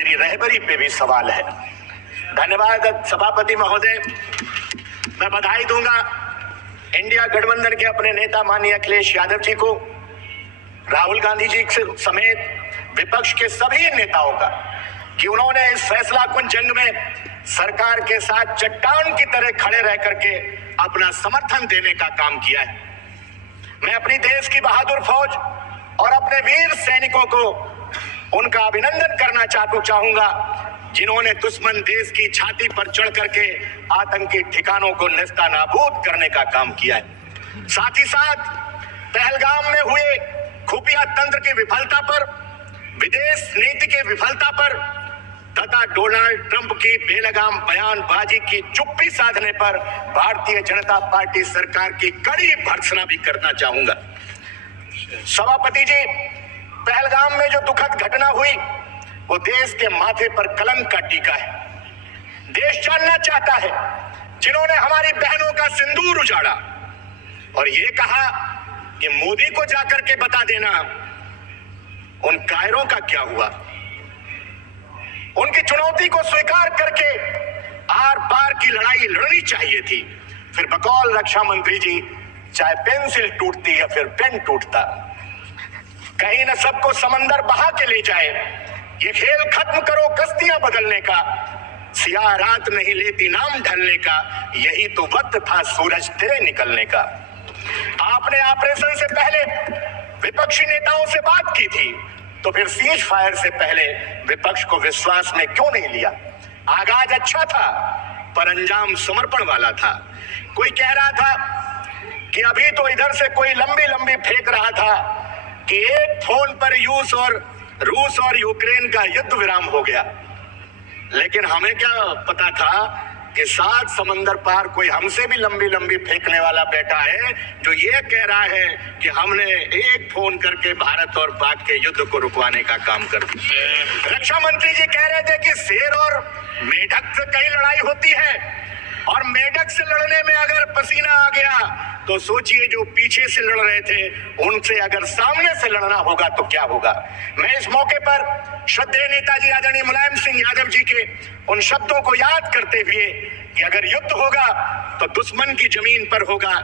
मेरी रहबरी पे भी सवाल है। धन्यवाद सभापति महोदय। मैं बधाई दूंगा इंडिया गठबंधन के अपने नेता माननीय अखिलेश यादव जी को, राहुल गांधी जी समेत विपक्ष के सभी नेताओं का कि उन्होंने इस फैसलाकुन जंग में सरकार के साथ चट्टान की तरह खड़े रह करके अपना समर्थन देने का काम किया है। मैं अपनी देश की बहादुर फौज और अपने वीर सैनिकों को उनका अभिनंदन करना चाहूंगा जिन्होंने दुश्मन देश की छाती पर चढ़ करके आतंकी ठिकानों को नेस्तनाबूद करने का काम किया है। साथ ही साथ पहलगाम में हुए खुफिया तंत्र की विफलता पर, विदेश नीति की विफलता पर तथा डोनाल्ड ट्रंप की बेलगाम बयानबाजी की चुप्पी साधने पर भारतीय जनता पार्टी सरकार की कड़ी भर्त्सना भी करना चाहूंगा। सभापति जी, पहलगाम में जो दुखद घटना हुई वो देश के माथे पर कलंक का टीका है। देश जानना चाहता है जिन्होंने हमारी बहनों का सिंदूर उजाड़ा और ये कहा कि मोदी को जाकर के बता देना उन कायरों का क्या हुआ। उनकी चुनौती को स्वीकार करके आर पार की लड़ाई लड़नी चाहिए थी। फिर बकौल रक्षा मंत्री जी, चाहे पेंसिल टूटती या फिर पेन टूटता, कहीं न सबको समंदर बहा के ले जाए। ये खेल खत्म करो कश्तियां बदलने का, सियाह रात नहीं लेती नाम ढलने का, यही तो वक्त था सूरज तेरे निकलने का। आपने ऑपरेशन से पहले विपक्षी नेताओं से बात की थी, तो फिर सीज फायर से पहले विपक्ष को विश्वास में क्यों नहीं लिया? आगाज अच्छा था पर अंजाम समर्पण वाला था। कोई कह रहा था कि अभी तो इधर से कोई लंबी लंबी फेंक रहा था कि एक फोन पर रूस और यूक्रेन का युद्ध विराम हो गया, लेकिन हमें क्या पता था कि 7 समंदर पार कोई हमसे भी लंबी लंबी फेंकने वाला बैठा है जो ये कह रहा है कि हमने एक फोन करके भारत और पाक के युद्ध को रुकवाने का काम कर दिया। रक्षा मंत्री जी कह रहे थे कि शेर और मेढक से कहीं लड़ाई होती है और मेढक से लड़ने में अगर पसीना आ गया तो सोचिए जो पीछे से लड़ रहे थे उनसे अगर सामने से लड़ना होगा तो क्या होगा। मैं इस मौके पर श्रद्धेय नेताजी आदरणीय मुलायम सिंह यादव जी के उन शब्दों को याद करते हुए कि अगर युद्ध होगा तो दुश्मन की जमीन पर होगा,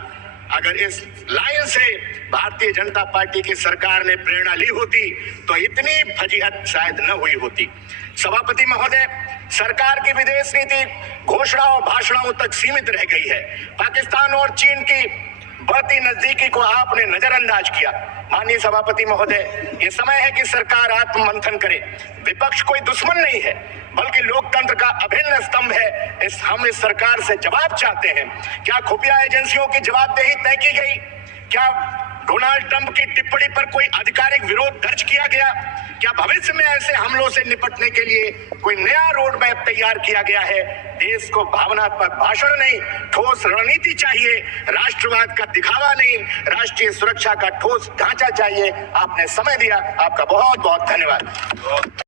अगर इस लाइन से भारतीय जनता पार्टी की सरकार ने प्रेरणा ली होती तो इतनी फजीहत शायद न हुई होती। सभापति महोदय, सरकार की विदेश नीति घोषणाओं भाषणों तक सीमित रह गई है। पाकिस्तान और चीन की बढ़ती नजदीकी को आपने नजरअंदाज किया। माननीय सभापति महोदय, ये समय है कि सरकार आत्ममंथन करे। विपक्ष कोई दुश्मन नहीं है बल्कि लोकतंत्र का अभिन्न स्तंभ है। हम इस सरकार से जवाब चाहते हैं। क्या खुफिया एजेंसियों की जवाबदेही तय की गई? क्या डोनाल्ड ट्रंप की टिप्पणी पर कोई आधिकारिक विरोध दर्ज किया गया? क्या भविष्य में ऐसे हमलों से निपटने के लिए कोई नया रोड मैप तैयार किया गया है? देश को भावनात्मक भाषण नहीं, ठोस रणनीति चाहिए। राष्ट्रवाद का दिखावा नहीं, राष्ट्रीय सुरक्षा का ठोस ढांचा चाहिए। आपने समय दिया, आपका बहुत बहुत धन्यवाद।